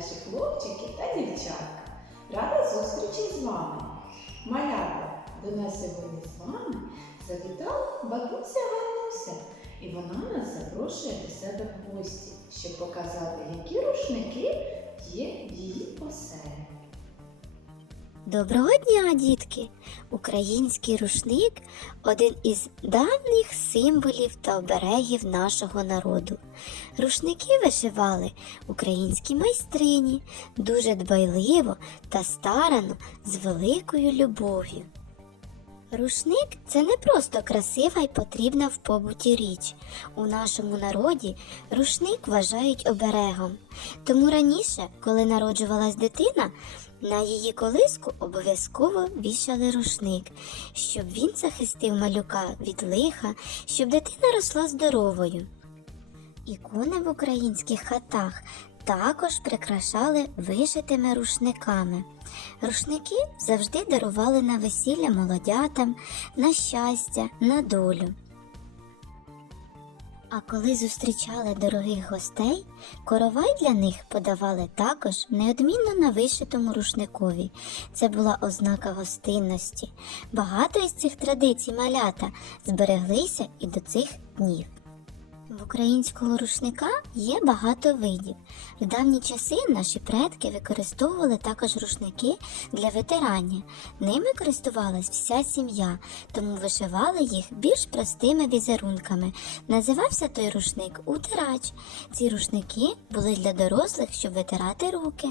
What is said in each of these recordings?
наші хлопчики та дівчатка. Рада зустрічі з вами. Малята, до нас сьогодні з вами завітала бабуся Гануся, і вона нас запрошує до себе в гості, щоб показати, які рушники є в її оселі. Доброго дня, дітки! Український рушник один із давніх символів та оберегів нашого народу. Рушники вишивали українські майстрині дуже дбайливо та старано з великою любов'ю. Рушник це не просто красива й потрібна в побуті річ. У нашому народі рушник вважають оберегом. Тому раніше, коли народжувалась дитина, на її колиску обов'язково вішали рушник, щоб він захистив малюка від лиха, щоб дитина росла здоровою. Ікони в українських хатах також прикрашали вишитими рушниками. Рушники завжди дарували на весілля молодятам, на щастя, на долю. А коли зустрічали дорогих гостей, коровай для них подавали також неодмінно на вишитому рушникові. Це була ознака гостинності. Багато із цих традицій малята збереглися і до цих днів. В українського рушника є багато видів. В давні часи наші предки використовували також рушники для ветеранів. Ними користувалась вся сім'я, тому вишивали їх більш простими візерунками. Називався той рушник утирач. Ці рушники були для дорослих, щоб витирати руки.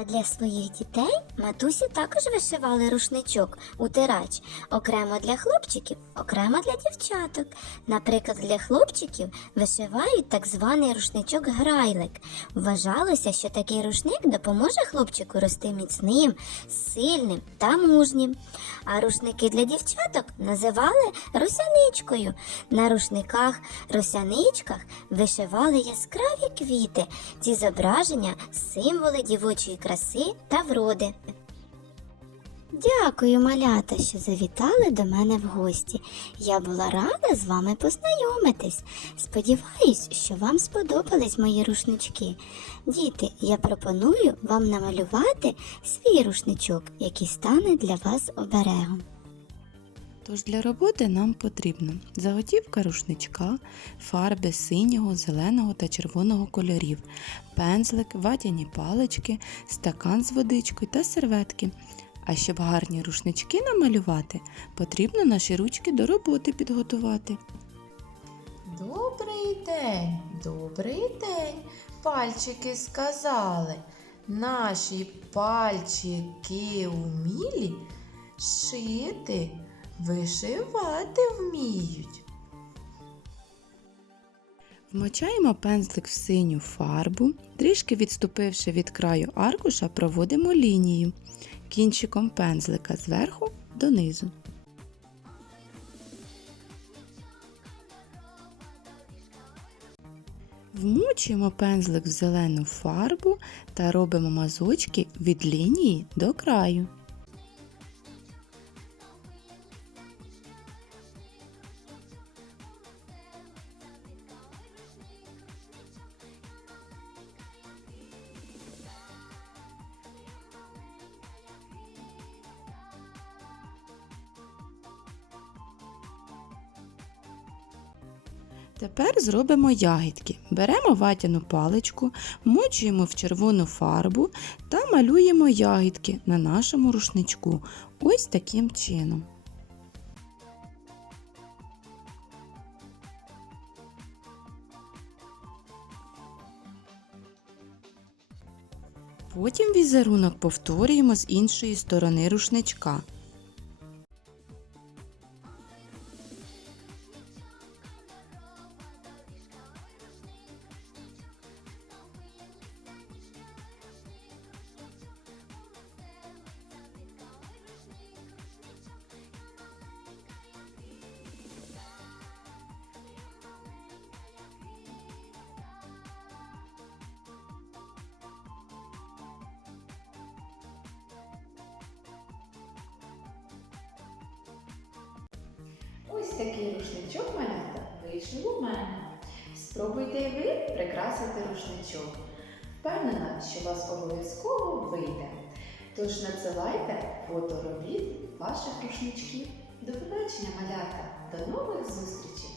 А для своїх дітей матусі також вишивали рушничок утирач окремо для хлопчиків, окремо для дівчаток. Наприклад, для хлопчиків вишивають так званий рушничок грайлик. Вважалося, що такий рушник допоможе хлопчику рости міцним, сильним та мужнім. А рушники для дівчаток називали русяничкою. На рушниках, русяничках вишивали яскраві квіти. Ці зображення символи дівочої краси та вроди. Дякую, малята, що завітали до мене в гості. Я була рада з вами познайомитись. Сподіваюсь, що вам сподобались мої рушнички. Діти, я пропоную вам намалювати свій рушничок, який стане для вас оберегом. Тож для роботи нам потрібно заготівка рушничка, фарби синього, зеленого та червоного кольорів, пензлик, ватяні палички, стакан з водичкою та серветки. А щоб гарні рушнички намалювати, потрібно наші ручки до роботи підготувати. Добрий день, добрий день, пальчики сказали. Наші пальчики вмілі шити, вишивати вміють. Вмочаємо пензлик в синю фарбу, трішки відступивши від краю аркуша, проводимо лінію кінчиком пензлика зверху донизу. Вмучуємо пензлик в зелену фарбу та робимо мазочки від лінії до краю. Тепер зробимо ягідки. Беремо ватяну паличку, вмочуємо в червону фарбу та малюємо ягідки на нашому рушничку. Ось таким чином. Потім візерунок повторюємо з іншої сторони рушничка. Ось такий рушничок малята вийшов у мене. Спробуйте і ви прикрасити рушничок. Впевнена, що у вас обов'язково вийде. Тож надсилайте фото робіт ваших рушничків. До побачення, малята! До нових зустрічей!